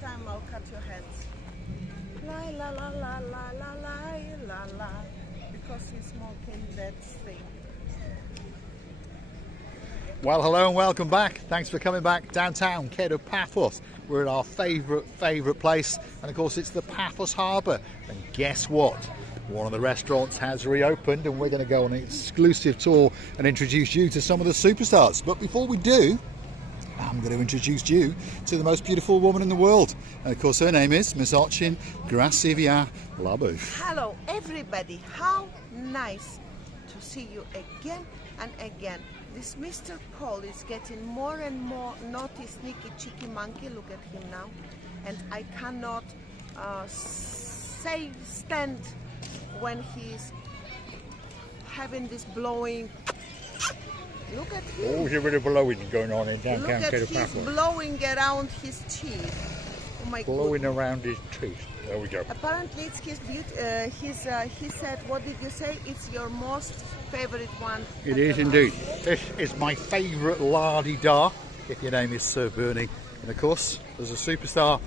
time I'll cut your hands. La la la la la la la la la. Because he's smoking that thing. Well, hello and welcome back. Thanks for coming back downtown, Paphos. We're at our favourite place, and of course it's the Paphos Harbour. And guess what? One of the restaurants has reopened, and we're going to go on an exclusive tour and introduce you to some of the superstars. But before we do, I'm going to introduce you to the most beautiful woman in the world. And of course her name is Miss Ochin Gracivia Labouf. Hello everybody, how nice to see you again and again. This Mr. Paul is getting more and more naughty, sneaky, cheeky monkey. Look at him now. And I cannot stand when he's having this blowing. Look at him. Oh, there's a bit of blowing going on in downtown Look at Paphos. his blowing around his teeth. Oh my Blowing goodness. around his teeth. There we go. Apparently it's his beauty. He said, what did you say? It's your most favorite one. It is indeed. This is my favourite lardy-da, if your name is Sir Bernie. And of course, there's a superstar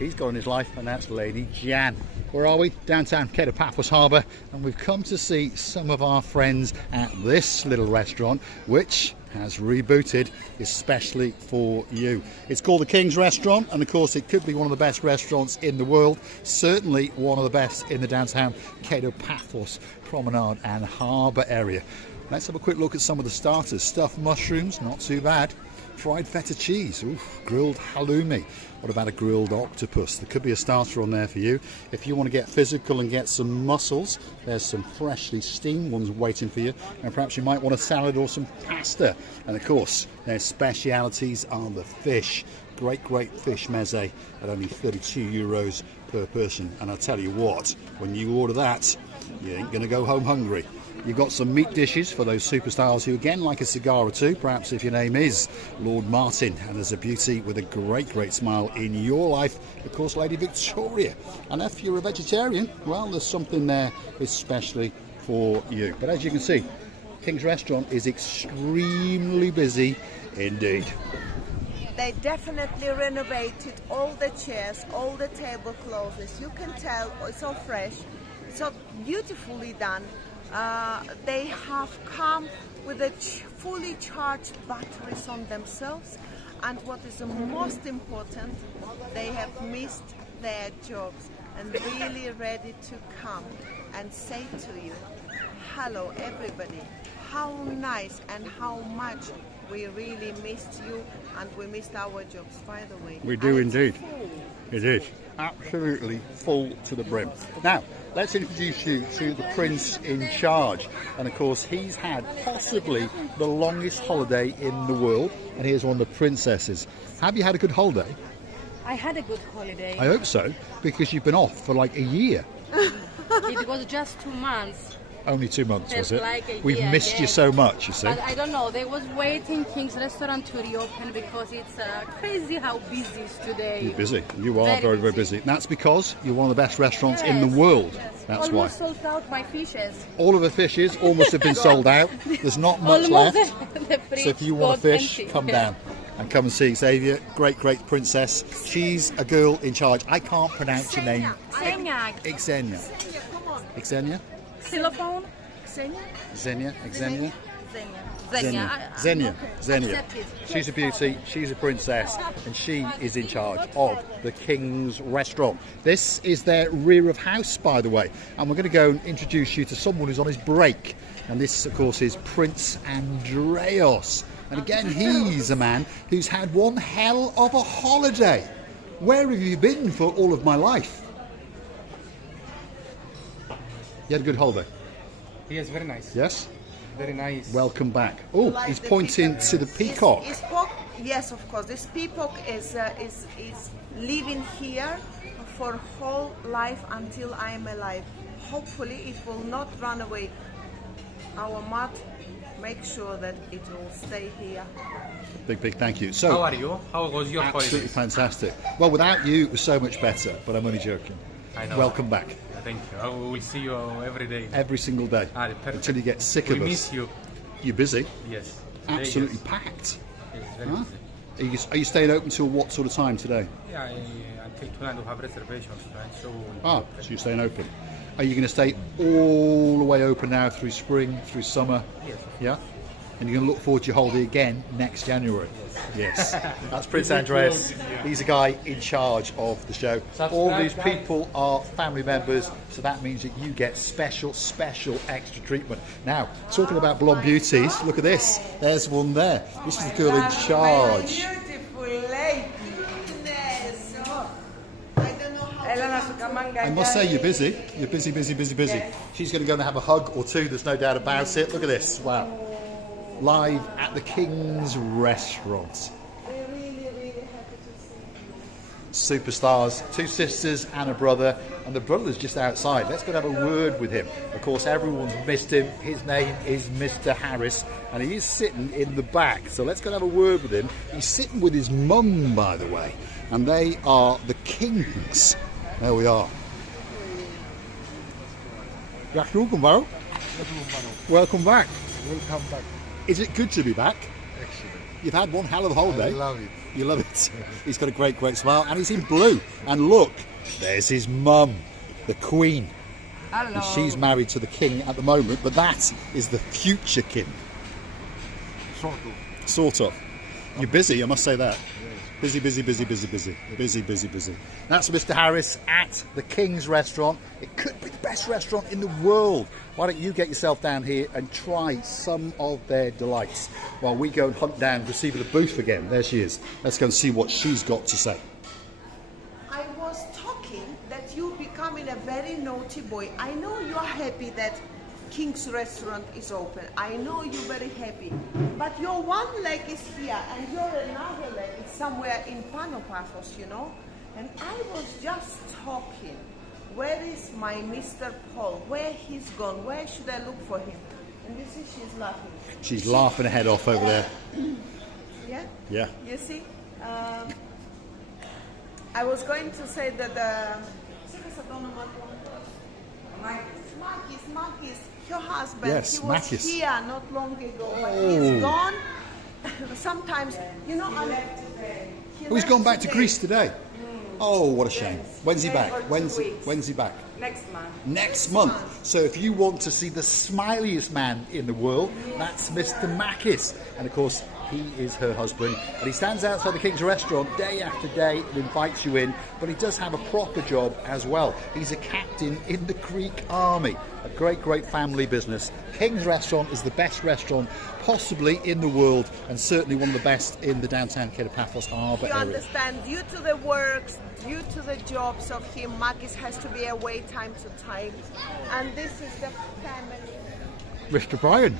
he's got in his life, and that's Lady Jan. Where are we? Downtown Paphos Harbour, and we've come to see some of our friends at this little restaurant, which has rebooted especially for you. It's called the King's Restaurant, and of course it could be one of the best restaurants in the world, certainly one of the best in the downtown Paphos promenade and harbour area. Let's have a quick look at some of the starters. Stuffed mushrooms, not too bad. Fried feta cheese, oof, grilled halloumi. What about a grilled octopus? There could be a starter on there for you. If you want to get physical and get some mussels, there's some freshly steamed ones waiting for you. And perhaps you might want a salad or some pasta. And of course, their specialities are the fish. Great fish meze at only €32 per person. And I'll tell you what, when you order that, you ain't going to go home hungry. You've got some meat dishes for those superstars who again like a cigar or two, perhaps if your name is Lord Martin, and there's a beauty with a great smile in your life, of course Lady Victoria. And if you're a vegetarian, well, there's something there especially for you. But as you can see, King's Restaurant is extremely busy indeed. They definitely renovated all the chairs, all the tablecloths. You can tell it's all fresh, it's all beautifully done. They have come with a fully charged batteries on themselves, and what is the most important, they have missed their jobs and really ready to come and say to you, hello everybody, how nice and how much we really missed you, and we missed our jobs, by the way. We do indeed. Full. It is absolutely full to the brim. Now, let's introduce you to the Prince in charge. And of course, he's had possibly the longest holiday in the world. And here's one of the princesses. Have you had a good holiday? I had a good holiday. I hope so, because you've been off for like a year. It was just 2 months. Only 2 months, was it? Like We've missed you so much, you see. But I don't know, they was waiting King's Restaurant to reopen because it's crazy how busy it's today. You're busy. You are very busy. And that's because you're one of the best restaurants in the Yes, world. yes. That's almost why. sold out my fishes. All of the fishes almost have been sold out. There's not much Almost left. the fridge So if you want a got fish, empty. come down and come and see Xavier. Great princess. She's a girl in charge. I can't pronounce your name. Xenia. Xenia. Xenia? Xylophone? Xenia? Xenia? Xenia. Xenia. Xenia. Accepted. She's a beauty, she's a princess, and she is in charge of the King's Restaurant. This is their rear of house, by the way, and we're going to go and introduce you to someone who's on his break. And this, of course, is Prince Andreas. And again, he's a man who's had one hell of a holiday. Where have you been for all of my life? You had a good holiday? Yes, very nice. Yes? Very nice. Welcome back. Oh, Like he's the pointing peacock. to the peacock. Yes, of course. This peacock is living here for whole life until I am alive. Hopefully, it will not run away. Our mud make sure that it will stay here. Big thank you. So, How are you? How was your absolutely holiday? fantastic. Well, without you, it was so much better, but I'm only joking. I know. Welcome back. Thank you. I will see you every day. Every single day. Perfect. Until you get sick We of us. miss you. You're busy. Yes. Absolutely Yes. packed. Yes, very Huh? busy. Are you staying open till what sort of time today? Yeah, until tonight we have reservations, right? So So you're staying open. Are you going to stay all the way open now through spring, through summer? yes. Yeah? And you're going to look forward to your holiday again next January? Yes. That's Prince Andreas. He's a guy in charge of the show. All these people are family members, so that means that you get special extra treatment. Now, talking about blonde beauties, look at this. There's one there. This is the girl in charge. Beautiful lady. Yes. Oh, I don't know how I must say you're busy. You're busy. Yes. She's going to go and have a hug or two, there's no doubt about it. Look at this. Wow. Live at the King's Restaurant. We're really happy to see you. Superstars, two sisters and a brother, and the brother's just outside. Let's go and have a word with him. Of course, everyone's missed him. His name is Mr. Harris, and he is sitting in the back. So let's go and have a word with him. He's sitting with his mum, by the way, and they are the Kings. There we are. Welcome back. Welcome back. Welcome back. Is it good to be back? Excellent. You've had one hell of a holiday. I love it. You love it. He's got a great smile, and he's in blue. And look, there's his mum, the Queen. Hello. And she's married to the King at the moment, but that is the future King. Sort of. You're busy, I must say that. Busy. That's Mr. Harris at the King's Restaurant. It could be the best restaurant in the world. Why don't you get yourself down here and try some of their delights while we go and hunt down Receiver the booth again. There she is. Let's go and see what she's got to say. I was talking that you becoming a very naughty boy. I know you are happy that King's Restaurant is open. I know you're very happy. But your one leg is here and your another leg is somewhere in Paphos, you know? And I was just talking. Where is my Mr. Paul? Where he's gone? Where should I look for him? And you see she's laughing. She's laughing her head off over there. Yeah? Yeah. You see? I was going to say that Makis, your husband, Yes, he was Makis. here not long ago, but he's gone. Sometimes, you know, I left today. Oh, he's gone back to Greece today. Oh, what a shame. When's he back? When's he back? Next month. Next month. So if you want to see the smiliest man in the world, that's Mr. Makis. And of course, he is her husband. And he stands outside the King's Restaurant day after day and invites you in. But he does have a proper job as well. He's a captain in the Greek army. A great family business. King's Restaurant is the best restaurant possibly in the world, and certainly one of the best in the downtown Paphos Harbour You area. understand, due to the works, due to the jobs of him, Makis has to be away time to time. And this is the family. Mr. Brian,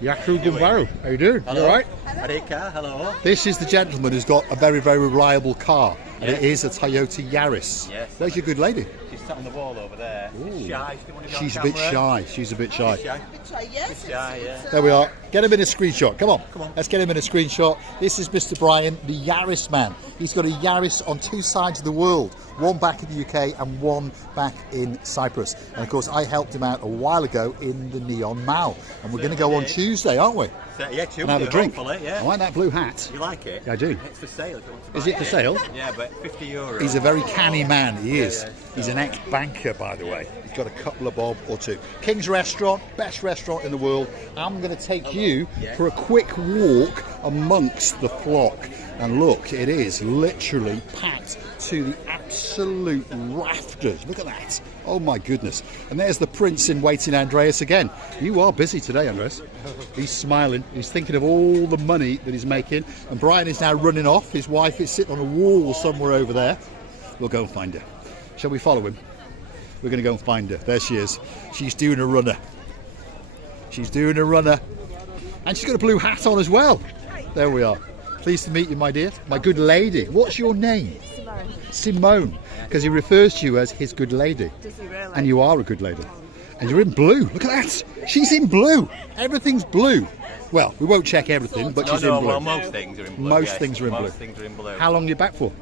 Yaku Gumbaro, how you doing? Hello. You all right? Marika, hello. This is the gentleman who's got a very reliable car, and it is a Toyota Yaris. Yes. There's your good lady. She's sat on the wall over there. She's shy. She didn't want to be She's a on bit camera. shy. She's a bit shy. She's shy. Yes, shy, yeah. There we are. Get him in a screenshot. Come on. Come on. Let's get him in a screenshot. This is Mr. Brian, the Yaris man. He's got a Yaris on two sides of the world. One back in the UK and one back in Cyprus. And of course, I helped him out a while ago in the Neon Mall. And we're going to go on Tuesday, aren't we? So, yeah, Tuesday, And have a drink. hopefully, yeah. I like that blue hat. You like it? Yeah, I do. It's for sale if you want to buy Is it for sale? Yeah, but €50. He's a very canny man, he is. yeah. He's an ex-banker, by the way. He's got a couple of bob or two. King's Restaurant, best restaurant in the world. I'm going to take you for a quick walk amongst the flock. And look, it is literally packed to the absolute rafters. Look at that. Oh my goodness. And there's the prince in waiting, Andreas, again. You are busy today, Andreas. He's smiling. He's thinking of all the money that he's making. And Brian is now running off. His wife is sitting on a wall somewhere over there. We'll go and find her. Shall we follow him? We're going to go and find her. There she is. She's doing a runner. She's doing a runner. And she's got a blue hat on as well. There we are. Pleased to meet you, my dear. My good lady. What's your name? Simone. Because he refers to you as his good lady. Does he really? And you are a good lady. And you're in blue. Look at that. She's in blue. Everything's blue. Well, we won't check everything, but she's in blue. Well, most things are in blue. Most yes. things are in blue. Most things are in blue. How long are you back for?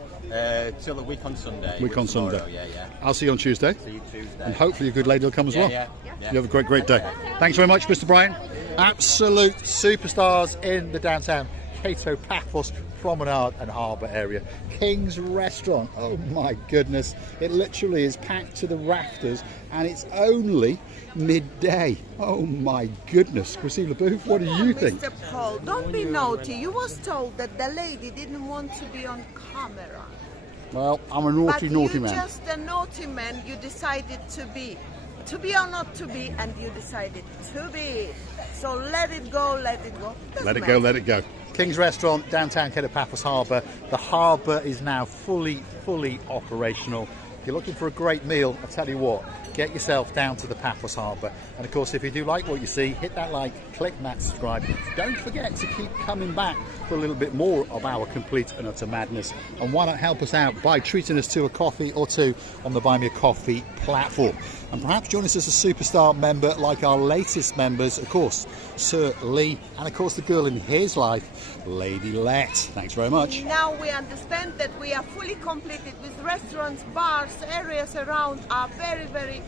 Till a week on Sunday. Week on tomorrow, Sunday. Yeah. I'll see you on Tuesday. See you Tuesday. And hopefully your good lady will come as well. Yeah. You have a great day. Thanks very much, Mr. Brian. Absolute superstars in the downtown Cato Paphos Promenade and Harbour area. King's Restaurant, oh my goodness, it literally is packed to the rafters and it's only midday. Oh my goodness. Christine LeBouf, what do you think? Mr. Paul, don't be naughty. You was told that the lady didn't want to be on camera. Well, I'm a naughty man. But you're just a naughty man. You decided to be or not to be, and you decided to be. So let it go, let it go. Let it go, let it go. King's Restaurant, downtown Cato Paphos Harbour. The harbour is now fully operational. If you're looking for a great meal, I tell you what, get yourself down to the Paphos Harbour. And of course, if you do like what you see, hit that like, click that subscribe. Don't forget to keep coming back for a little bit more of our complete and utter madness. And why not help us out by treating us to a coffee or two on the Buy Me a Coffee platform. And perhaps join us as a superstar member like our latest members, of course, Sir Lee, and of course the girl in his life, Lady Let. Thanks very much. Now we understand that we are fully completed with restaurants, bars, areas around are very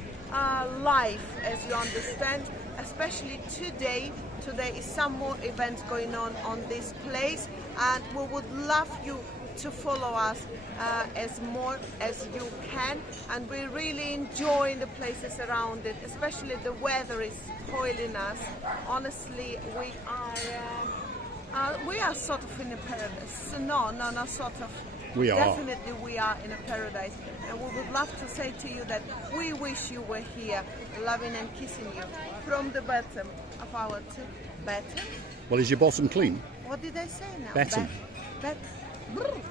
live, as you understand, especially today. Today is some more events going on this place, and we would love you to follow us as more as you can, and we're really enjoying the places around it, especially the weather is spoiling us. Honestly, we are sort of in a paradise. No, sort of. We are. Definitely we are in a paradise, and we would love to say to you that we wish you were here, loving and kissing you from the bottom of our bottom. Well, is your bottom clean? What did I say now? Bottom. Bottom.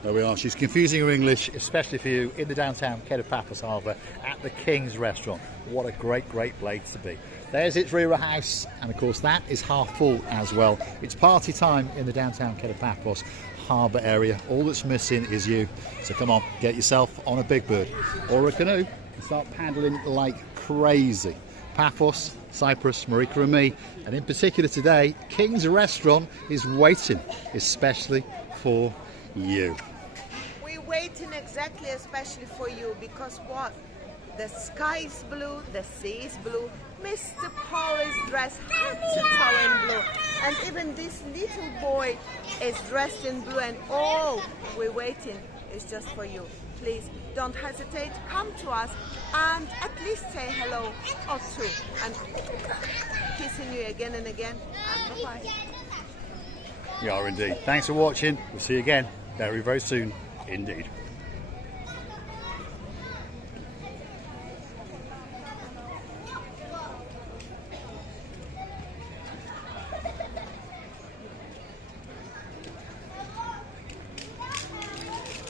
There we are. She's confusing her English, especially for you in the downtown Cato Paphos Harbour at the King's Restaurant. What a great place to be. There's its rear house, and of course that is half full as well. It's party time in the downtown Cato Paphos Harbour area. All that's missing is you. So come on, get yourself on a big bird or a canoe and start paddling like crazy. Paphos, Cyprus, Marika and me, and in particular today, King's Restaurant is waiting, especially for you. We're waiting exactly especially for you, because what? The sky is blue, the sea is blue, Mr. Paul is dressed head to toe in blue, and even this little boy is dressed in blue, and all we're waiting is just for you. Please don't hesitate, come to us and at least say hello or two, and kissing you again and again, and bye-bye. We are indeed. Thanks for watching. We'll see you again very soon indeed.